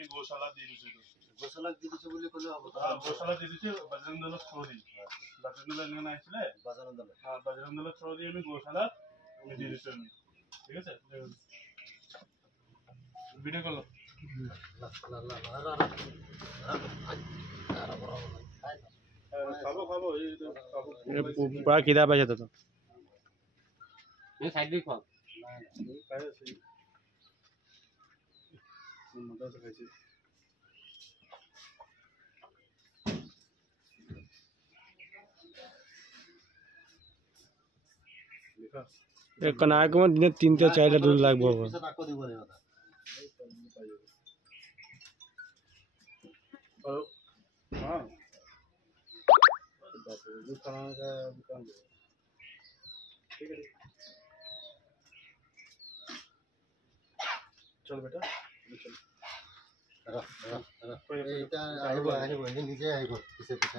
আমি গোশালা দি দিছো গোশালা দি দিছো বলি কলে হবে গোশালা দি দিছো বজরং দল থ্রো দি বজরং দল নিয়ে আইছিলে বজরং দল থ্রো দি আমি গোশালা দি দিছো ঠিক আছে ভিডিও কল খাবো খাবো এই খাবো পুরা খিদা পাইছে তো এই সাইড দিয়ে খাও খাই আছে মজা से খাইছি লিখা एक कनाय को दिन 3 से 4 दूध लागबो ताको দিব रे কথা हेलो हां बाप रे दूध खाना का दुकान है ठीक है चल बेटा चल এটা আইবো নিজে আইবো পিছে পিছে